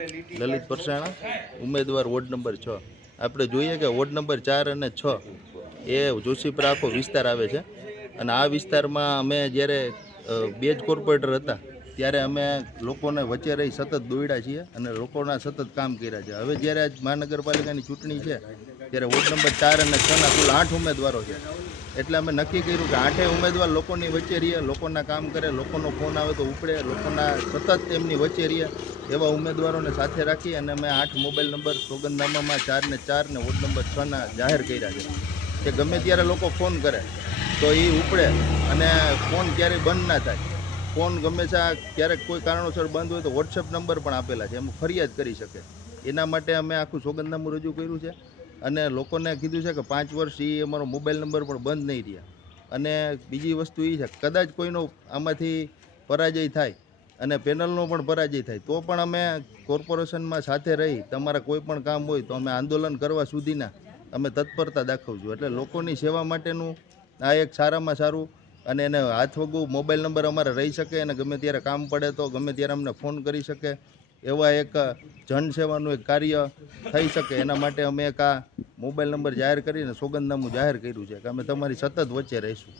લલિત પરસાણા, ઉમેદવાર ward number 6. આપણે જોઈએ કે વોર્ડ નંબર 4 અને 6 એ જોશીપુરા આખો વિસ્તાર આવે છે અને આ વિસ્તારમાં અમે જ્યારે બે જ કોર્પોરેટર હતા ત્યારે અમે લોકોને વચ્ચે રહી સતત દોડ્યા છીએ અને લોકોના સતત કામ કર્યા છે. હવે જ્યારે આજ મહાનગરપાલિકાની ચૂંટણી છે ત્યારે વોર્ડ નંબર 4 અને 6ના કુલ 8 ઉમેદવારો છે. એટલે અમે નક્કી કર્યું કે 8 ઉમેદવાર લોકોની વચ્ચે રહીએ, લોકોના કામ કરે, લોકોનો ફોન આવે તો ઉપડે, લોકોના સતત એમની વચ્ચે રહીએ એવા ઉમેદવારોને સાથે રાખી અને અમે 8 મોબાઈલ નંબર સોગંદનામામાં 4 ને 4 ને વોર્ડ નંબર 6ના જાહેર કર્યા છે કે ગમે ત્યારે લોકો ફોન કરે તો એ ઉપડે અને ફોન ક્યારેય બંધ ના થાય. ફોન ગમે ત્યાં ક્યારેક કોઈ કારણોસર બંધ હોય તો વોટ્સએપ નંબર પણ આપેલા છે, એમાં ફરિયાદ કરી શકે. એના માટે અમે આખું સોગંદનામું રજૂ કર્યું છે અને લોકોને કીધું છે કે 5 વર્ષ એ અમારો મોબાઈલ નંબર પણ બંધ નહીં રહે. અને બીજી વસ્તુ એ છે કદાચ કોઈનો આમાંથી પરાજય થાય અને પેનલનો પણ પરાજય થાય તો પણ અમે કોર્પોરેશનમાં સાથે રહી તમારા કોઈ પણ કામ હોય તો અમે આંદોલન કરવા સુધીના અમે તત્પરતા દાખવશું. એટલે લોકોની સેવા માટેનું આ એક સારામાં સારું અને એને હાથવગું મોબાઈલ નંબર અમારે રહી શકે અને ગમે ત્યારે કામ પડે તો ગમે ત્યારે અમને ફોન કરી શકે એવા એક જનસેવાનું એક કાર્ય થઈ શકે એના માટે અમે એક આ મોબાઈલ નંબર જાહેર કરીને સોગંદનામું જાહેર કર્યું છે કે અમે તમારી સતત વચ્ચે રહીશું.